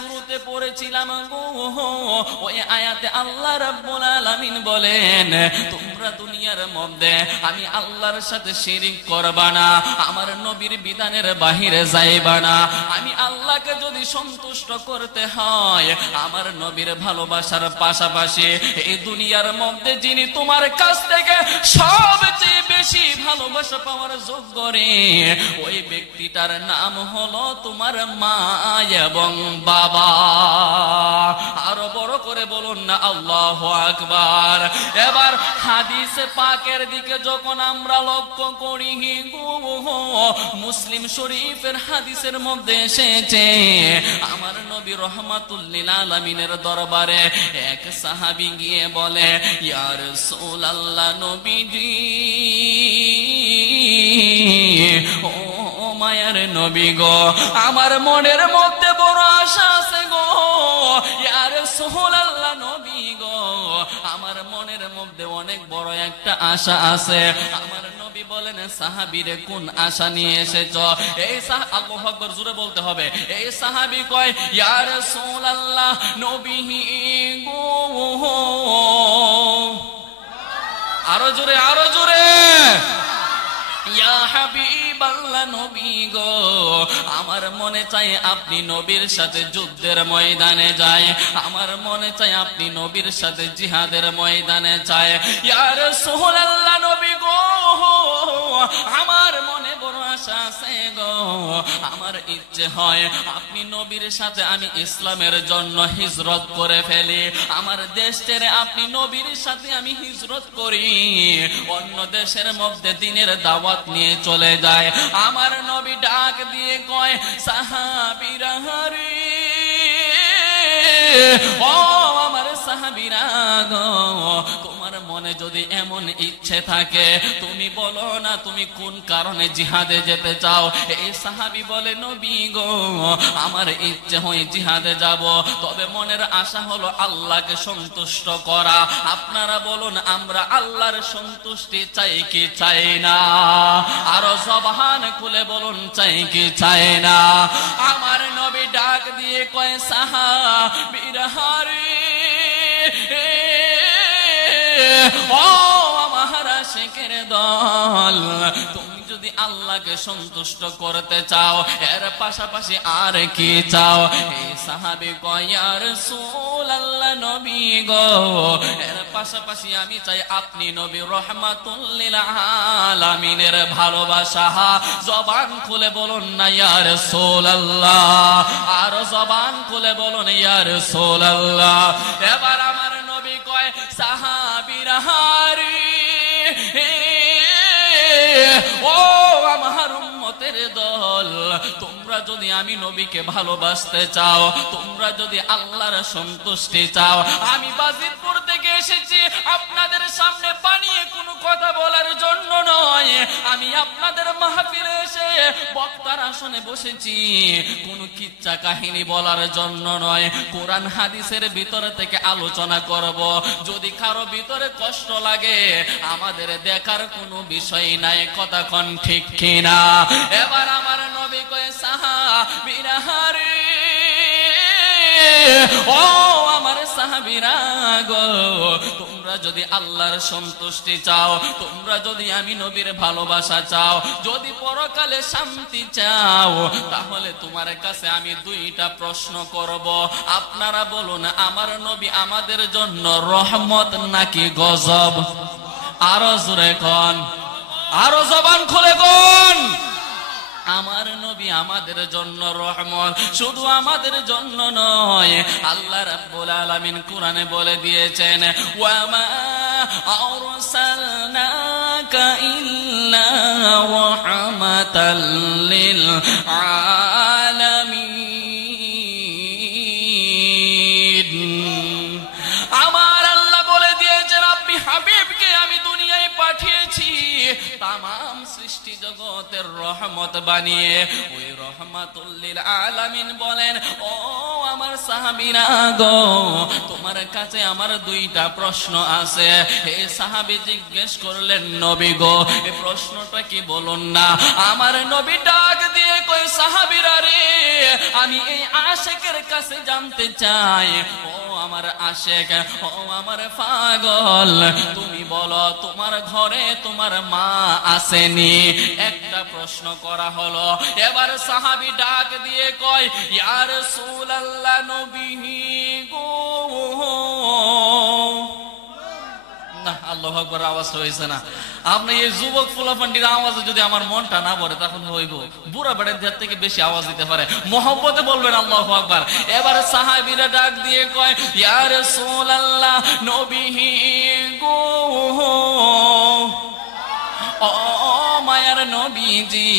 শুরুতে পড়েছিলাম গো, ওই আয়াতে আল্লাহ রাব্বুল আলামিন বলেন তোমরা দুনিয়ার মধ্যে আমি আল্লাহর সাথে শিরিক করবা না, আমার নবীর বিধানের বাহিরে যাইবা না। আমি আল্লাহকে যদি সন্তুষ্ট করতে হয়, আমার নবীর ভালোবাসার পাশাপাশি এই দুনিয়ার মধ্যে যিনি তোমার কাছ থেকে সবচেয়ে বেশি ভালোবাসা পাওয়ার যোগ্য রে, ওই ব্যক্তিটার নাম হলো তোমার মা এবং বাবা। আরো বড় করে বলুন না আল্লাহু আকবার। এবার হাদিস পাকের দিকে যখন আমরা লক্ষ্য করি, মুসলিম শরীফের হাদিসের মধ্যে এসেছে আমার নবী রাহমাতুল লিল আলামিনের দরবারে এক সাহাবী গিয়ে বলে, ইয়া রাসূলুল্লাহ নবীজি, ও মায়ের নবী গো, আমার মনের মধ্যে বড় আশা আছে গো, ইয়া রাসূলুল্লাহ নবী গো, আমার মনের মধ্যে অনেক বড় একটা আশা আছে। আমার নবী বলেন, সাহাবীরে কোন আশা নিয়ে এসেছো? এই আল্লাহু আকবার জোরে বলতে হবে। এই সাহাবী কয়, ইয়া রাসূলুল্লাহ নবী গো, আরো জোরে আরো জোরে, ইয়া হাবিবাল্লাহ নবী গো, আমার মনে চায় আপনি নবীর সাথে যুদ্ধের ময়দানে যায়, আমার মনে চায় আপনি নবীর সাথে জিহাদের ময়দানে যায়। ইয়া রাসূলুল্লাহ নবী গো, আমার মনে বড় আশা আছে গো, আমার ইচ্ছে হয় আপনি নবীর সাথে আমি ইসলামের জন্য হিজরত করে ফেলি, আমার দেশ ছেড়ে আপনি নবীর সাথে আমি হিজরত করি, অন্য দেশের মধ্যে দ্বীনের দাওয়াত নিয়ে চলে যায়। আমার নবী ডাক দিয়ে কয়, সাহাবীরা রে, ও আমার সাহাবীরা গো, তোমার মনে যদি এমন ইচ্ছে থাকে তুমি বলো না তুমি কোন কারণে জিহাদে যেতে চাও। এই সাহাবী বলে, নবী গো, আমার ইচ্ছে হয় জিহাদে যাব, তবে মনের আশা হলো আল্লাহকে সন্তুষ্ট করা। আপনারা বলুন আমরা আল্লাহর সন্তুষ্টি চাই কি চাই না? আরো জবান খুলে বলুন চাই কি চাই না? আমার নবী ডাক দিয়ে কয়, সাহাবীরা রে, ও আমার আশিকের দল, তুমি যদি আল্লাহকে সন্তুষ্ট করতে চাও এর পাশাপাশি আর কি চাও? এই সাহাবী কয়, ইয়া রাসূলুল্লাহ নবী গো, এর পাশাপাশি আমি চাই আপনি নবী রাহমাতুল লিল আলামিনের ভালোবাসা। জবান খুলে বলুন না ইয়া রাসূলুল্লাহ, আর জবান খুলে বলুন ইয়া রাসূলুল্লাহ। এবার আমার নবী কয়, সাহাবীরা রে, ও আমার উম্মতের দল, তোমরা যদি আমি নবীকে ভালোবাসতে চাও, তোমরা যদি আল্লাহর সন্তুষ্টি চাও, আমি বাজিতপুর থেকে এসেছি আপনাদের সামনে বানিয়ে কোনো কথা বলার জন্য নয়, আমি আপনাদের মাহফিলে এসে বক্তার আসনে বসেছি কোনো কিচ্ছা কাহিনী বলার জন্য নয়, কোরআন হাদিসের ভিতর থেকে আলোচনা করব। যদি কারো ভিতরে কষ্ট লাগে আমাদের দেখার কোনো বিষয় নাই, কথা কোন ঠিক কিনা? এবার আমার নবী কয়, সাহাবীরা রে, ও আমার সাহাবীরা গো, তোমরা যদি আল্লাহর সন্তুষ্টি চাও, তোমরা যদি আমি নবীর ভালোবাসা চাও, যদি পরকালে শান্তি চাও, তাহলে তোমার কাছে আমি দুইটা প্রশ্ন করব। আপনারা বলুন আমার নবী আমাদের জন্য রহমত নাকি গজব? আরো জোরে কোন, আরো জবান খুলে কোন। আমার নবী আমাদের জন্য রহমত, শুধু আমাদের জন্য নয়, আল্লাহ রাব্বুল আলামিন কোরআনে বলে দিয়েছেন, ওয়া মা আরসালনাকা ইল্লা রাহমাতাল লিল আলামিন। আমার আল্লাহ বলে দিয়েছেন আপনি হাবিবকে আমি দুনিয়ায় পাঠিয়েছি তামাম সৃষ্টি জগতের রহমত বানিয়ে। ওই রহমাতুল লিল আলামিন বলেন, ও আমার সাহাবীরা গো, তোমার কাছে আমার দুইটা প্রশ্ন আছে। হে সাহাবী জিজ্ঞেস করলেন, নবী গো এই প্রশ্নটা কি বলুন না। আমার নবী ডাক দিয়ে কই, সাহাবীরা রে, আমি এই আশেকের কাছে জানতে চাই, ও আমার আশেক, ও আমার পাগল, তুমি বলো তোমার ঘরে তোমার মা আসেনি? একটা প্রশ্ন করা হলো। এবার সাহাবী ডাক দিয়ে কয়, ইয়া রাসূলুল্লাহ, নবী গো। না, আল্লাহু আকবার আওয়াজ হয়েছে না। আপনি এই যুবক ফুলাফান্ডির আওয়াজে যদি আমার মনটা না ভরে, তখন হইব বুড়া বেড়ের দের থেকে বেশি আওয়াজ দিতে পারে। মহব্বতে বলবেন আল্লাহু আকবার। এবার সাহাবীরা ডাক দিয়ে কয়, ইয়া রাসূলুল্লাহ, নবী গো, ও মায়ার নবীজি,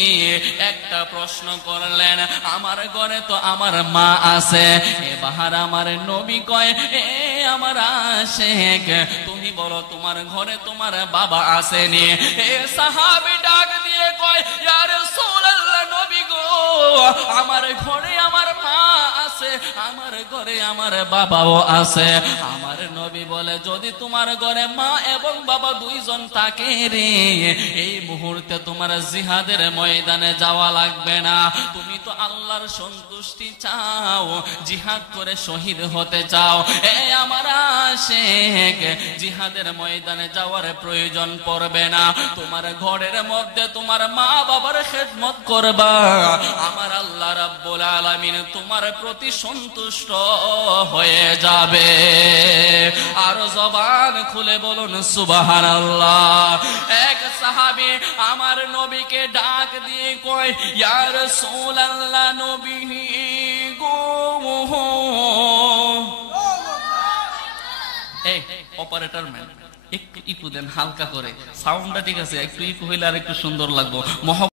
একটা প্রশ্ন করলেন, আমার ঘরে তো আমার মা আছে। এবার আমার নবী কয়, এ আমার আশেক, তুমি বলো তোমার ঘরে তোমার বাবা আসেনি? এ সাহাবী ডাক দিয়ে কয়, ইয়া রাসূলুল্লাহ, নবী গো, আমার ঘরে আমার মা আছে, আমার ঘরে আমার বাবাও আছে। আমার নবী বলে, যদি তোমার ঘরে মা এবং বাবা দুইজন থাকে রে, এই মুহূর্তে তোমার জিহাদের ময়দানে যাওয়া লাগবে না। তুমি তো আল্লাহর সন্তুষ্টি চাও, জিহাদ করে শহীদ হতে চাও। এ আমার আশেক, জিহাদের ময়দানে যাওয়ার প্রয়োজন পড়বে না। তোমার ঘরের মধ্যে তোমার মা বাবার খেদমত করবা, আমার আল্লাহ রাব্বুল আলামিন তোমার প্রতি সন্তুষ্ট হয়ে যাবে। আর জবান খুলে বলুন সুবহানাল্লাহ। এক সাহাবী আমার নবীকে ডাক দিয়ে কয়, ইয়া রাসূলুল্লাহ, নবী গো। এই অপারেটর ম্যান, একটু ইকু দেন হালকা করে, সাউন্ডটা ঠিক আছে, একটু ইকু হইলে আর একটু সুন্দর লাগবে।